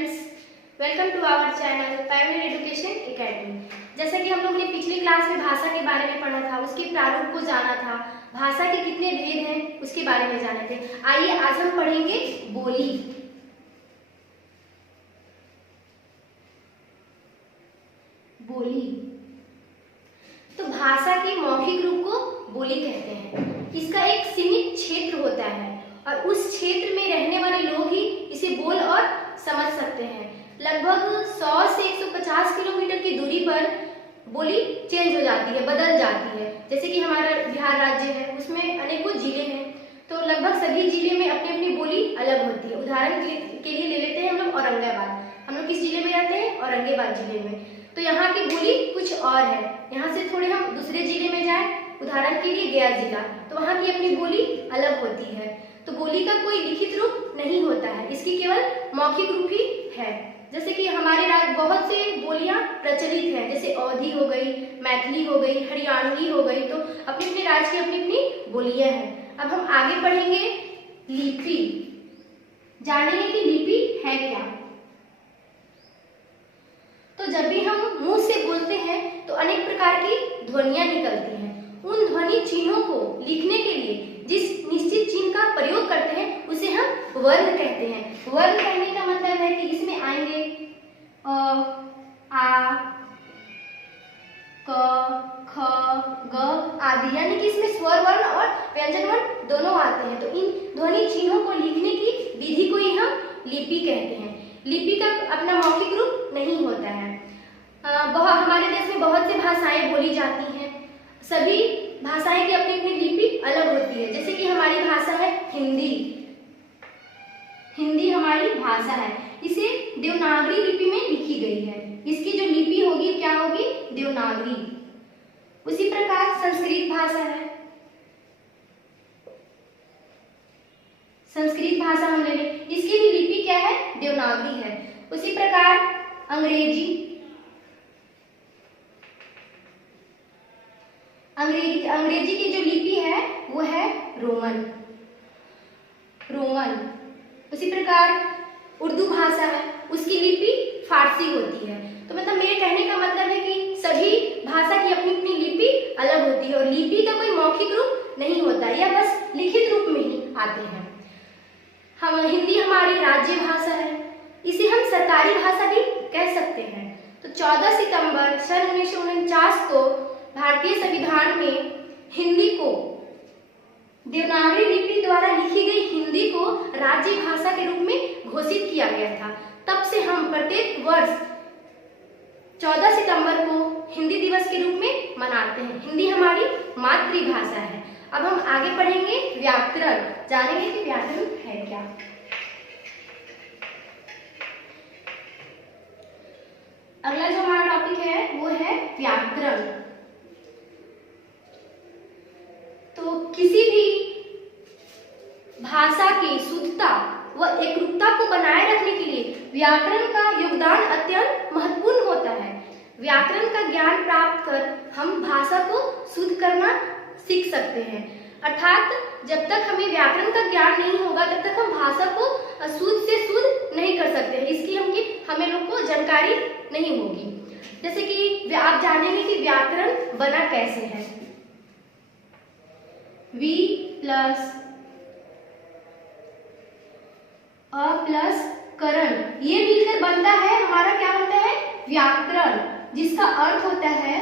Friends, welcome to our channel Pioneer Education Academy. जैसा कि हम लोग ने पिछली क्लास में भाषा के बारे में पढ़ा था, उसके प्रारूप को जाना था, भाषा के कितने भेद हैं उसके बारे में जाने थे। आइए आज हम पढ़ेंगे बोली। बोली तो भाषा के मौखिक रूप को बोली कहते हैं। इसका एक सीमित क्षेत्र होता है और उस क्षेत्र में रहने वाले लोग ही इसे बोल और समझ सकते हैं। लगभग 100 से 150 किलोमीटर की दूरी पर बोली चेंज हो जाती है, बदल जाती है। जैसे कि हमारा बिहार राज्य है, उसमें अनेकों जिले हैं, तो लगभग सभी जिले में अपनी अपनी बोली अलग होती है। उदाहरण के लिए ले लेते हैं हम लोग औरंगाबाद। हम लोग किस जिले में रहते हैं? औरंगाबाद जिले में। तो यहाँ की बोली कुछ और है। यहाँ से थोड़े हम दूसरे जिले में जाए, उदाहरण के लिए गया जिला, तो वहाँ की अपनी बोली अलग होती है। तो बोली का कोई लिखित रूप नहीं होता है, इसकी केवल मौखिक रूप ही है। जैसे कि हमारे राज्य बहुत से बोलियां प्रचलित हैं, जैसे अवधी हो गई, मैथिली हो गई, हरियाणवी हो गई, तो अपने अपने राज्य की अपनी अपनी बोलियां हैं। अब हम आगे पढ़ेंगे लिपि। जानेंगे कि लिपि है क्या। तो जब भी हम मुंह से बोलते हैं तो अनेक प्रकार की ध्वनियां निकलती हैं। उन ध्वनि चिन्हों को लिखने के लिए जिस निश्चित चिन्ह का प्रयोग करते हैं उसे हम वर्ण कहते हैं। वर्ण कहने का मतलब है कि इसमें आएंगे अ, आ, क, ख, ग आदि, यानी कि इसमें स्वर वर्ण और व्यंजन वर्ण दोनों आते हैं। तो इन ध्वनि चिन्हों को लिखने की विधि को ही हम लिपि कहते हैं। लिपि का अपना मौखिक रूप नहीं होता है। हमारे देश में बहुत सी भाषाएं बोली जाती हैं। सभी भाषाएं की अपनी अपनी लिपि अलग होती है। जैसे कि हमारी भाषा है हिंदी। हिंदी हमारी भाषा है, इसे देवनागरी लिपि में लिखी गई है। इसकी जो लिपि होगी क्या होगी? देवनागरी। उसी प्रकार संस्कृत भाषा है। संस्कृत भाषा हम ले लें, इसकी भी लिपि क्या है? देवनागरी है। उसी प्रकार अंग्रेजी अंग्रेजी की जो लिपि है वो है रोमन। उसी प्रकार उर्दू भाषा है, उसकी लिपि फारसी होती है। तो मतलब मेरे कहने का मतलब है कि सभी भाषा की अपनी अपनी लिपि अलग होती है और लिपि का कोई मौखिक रूप नहीं होता, यह बस लिखित रूप में ही आते हैं। हम हिंदी हमारी राज्य भाषा है, इसे हम सरकारी भाषा भी कह सकते हैं। तो 14 सितंबर सन 1949 को भारतीय संविधान में हिंदी को, देवनागरी लिपि द्वारा लिखी गई हिंदी को राज्य भाषा के रूप में घोषित किया गया था। तब से हम प्रत्येक वर्ष 14 सितंबर को हिंदी दिवस के रूप में मनाते हैं। हिंदी हमारी मातृभाषा है। अब हम आगे पढ़ेंगे व्याकरण। जानेंगे कि व्याकरण है क्या। अगला जो हमारा टॉपिक है वो है व्याकरण। तो किसी भी भाषा की शुद्धता व एकरूपता को बनाए रखने के लिए व्याकरण का योगदान अत्यंत महत्वपूर्ण होता है। व्याकरण का ज्ञान प्राप्त कर हम भाषा को शुद्ध करना सीख सकते हैं। अर्थात जब तक हमें व्याकरण का ज्ञान नहीं होगा तब तक हम भाषा को शुद्ध से शुद्ध नहीं कर सकते हैं। इसकी हमें लोग को जानकारी नहीं होगी। जैसे कि आप जानेंगे कि व्याकरण बना कैसे है। V प्लस अ प्लस करण, ये मिलकर बनता है हमारा क्या बनता है? व्याकरण, जिसका अर्थ होता है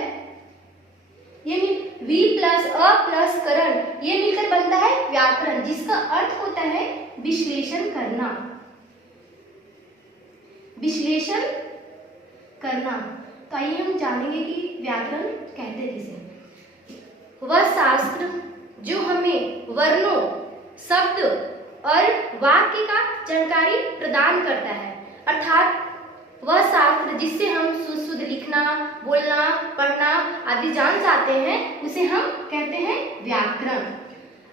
ये V प्लस अ प्लस करण, ये मिलकर बनता है व्याकरण, जिसका अर्थ होता है विश्लेषण करना। विश्लेषण करना। तो आइए हम जानेंगे कि व्याकरण कहते किसे। वह शास्त्र जो हमें वर्णों, शब्द और वाक्य का जानकारी प्रदान करता है, अर्थात वह शास्त्र जिससे हम शुद्ध लिखना, बोलना, पढ़ना आदि जान जाते हैं, उसे हम कहते हैं व्याकरण।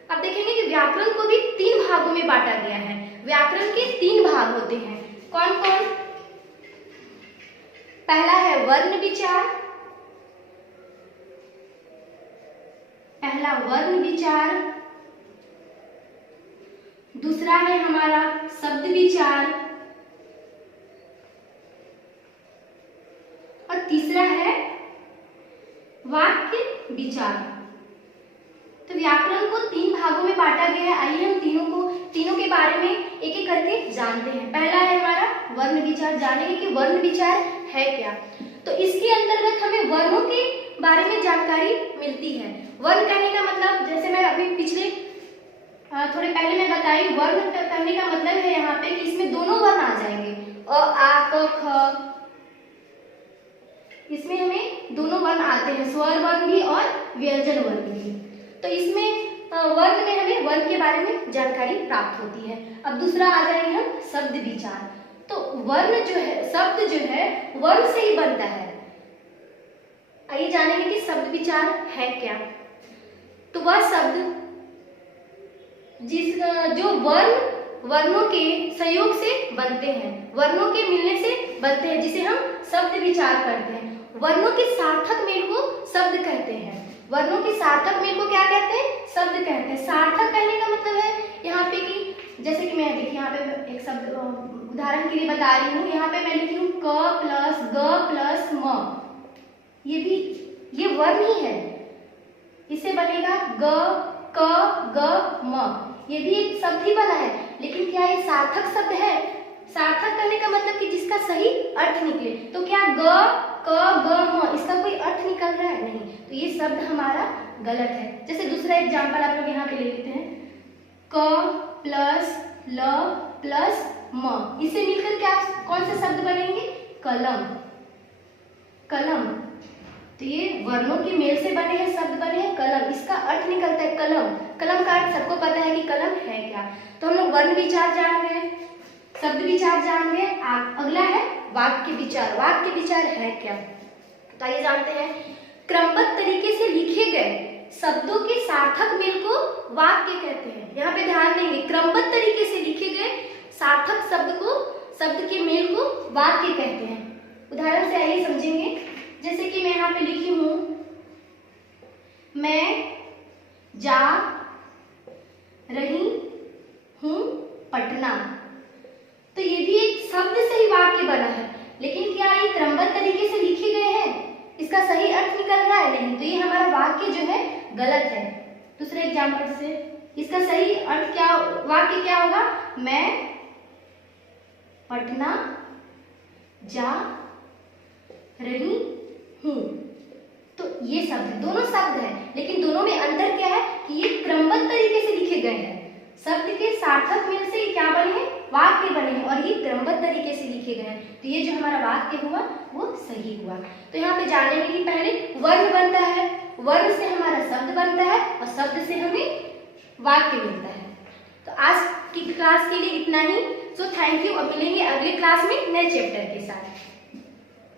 अब देखेंगे कि व्याकरण को भी 3 भागों में बांटा गया है। व्याकरण के 3 भाग होते हैं। कौन कौन? पहला है वर्ण विचार, दूसरा है हमारा शब्द विचार तीसरा है वाक्य विचार। तो व्याकरण को 3 भागों में बांटा गया है। आइए हम तीनों के बारे में एक एक करके जानते हैं। पहला है हमारा वर्ण विचार। जानेंगे कि वर्ण विचार है क्या। तो इसके अंतर्गत हमें वर्णों के बारे में जानकारी मिलती है। वर्ण कहने का मतलब, जैसे मैं अभी पिछले थोड़े पहले मैं बताई, वर्ण करने का मतलब है यहाँ पे कि इसमें दोनों वर्ण आ जाएंगे, अ आ क ख। इसमें हमें दोनों वर्ण आते हैं, स्वर वर्ण भी और व्यंजन वर्ण भी। तो इसमें वर्ण में हमें वर्ण के बारे में जानकारी प्राप्त होती है। अब दूसरा आ जाएंगे हम शब्द विचार। तो वर्ण जो है, शब्द जो है वर्ण से ही बनता है। आइए जानेंगे कि शब्द विचार है क्या। तो वह शब्द जो वर्णों के संयोग से बनते हैं, वर्णों के मिलने से बनते हैं, जिसे हम शब्द विचार करते हैं। वर्णों के सार्थक मेल को शब्द कहते हैं। वर्णों के सार्थक मेल को क्या कहते हैं? शब्द कहते हैं। सार्थक कहने का मतलब है यहाँ पे कि जैसे कि मैं देखिए यहाँ पे एक शब्द उदाहरण के लिए बता रही हूँ। यहाँ पे मैं लिखी हूँ क प्लस ग प्लस म। ये वर्ण ही है। इससे बनेगा ग क ग म। ये भी एक शब्द ही बना है, लेकिन क्या ये सार्थक शब्द है? सार्थक करने का मतलब कि जिसका सही अर्थ निकले। तो क्या ग क ग म इसका कोई अर्थ निकल रहा है? नहीं। तो ये शब्द हमारा गलत है। जैसे दूसरा एग्जाम्पल आप लोग यहाँ पे ले लेते हैं, क प्लस ल प्लस म। इसे मिलकर क्या कौन से शब्द बनेंगे? कलम। कलम। तो ये वर्णों के मेल से बने हैं शब्द बने हैं कलम। इसका अर्थ निकलता है कलम। कलम का अर्थ सबको पता है कि कलम है क्या। तो हम लोग वर्ण विचार जान गए, शब्द विचार जान गए। अगला है वाक्य विचार। वाक्य विचार है क्या? तो आइए जानते हैं। क्रमबद्ध तरीके से लिखे गए शब्दों के सार्थक मेल को वाक्य कहते हैं। यहाँ पे ध्यान देंगे, क्रमबद्ध तरीके से लिखे गए सार्थक शब्द के मेल को वाक्य कहते हैं। उदाहरण से आइए समझेंगे। जैसे कि मैं यहाँ पे लिखी हूं, मैं जा रही हूं पटना। तो ये भी एक शब्द से ही वाक्य बना है, लेकिन क्या ये क्रमबद्ध तरीके से लिखे गए हैं? इसका सही अर्थ निकल रहा है? नहीं। तो ये हमारा वाक्य जो है गलत है। दूसरे एग्जाम्पल से इसका सही अर्थ क्या, वाक्य क्या होगा? मैं पटना जा रही हूं। तो ये शब्द, दोनों शब्द है, लेकिन दोनों में अंतर क्या है कि ये क्रमबद्ध तरीके से लिखे गए हैं। शब्द के सार्थक मेल से क्या बने हैं? वाक्य बने हैं, और ये क्रमबद्ध तरीके से लिखे गए हैं। तो ये जो हमारा वाक्य हुआ वो सही हुआ। तो यहाँ पे जानेंगे कि पहले वर्ण बनता है, वर्ण से हमारा शब्द बनता है, और शब्द से हमें वाक्य मिलता है। तो आज की क्लास के लिए इतना ही। So thank you. अब मिलेंगे अगले क्लास में नए चैप्टर के साथ।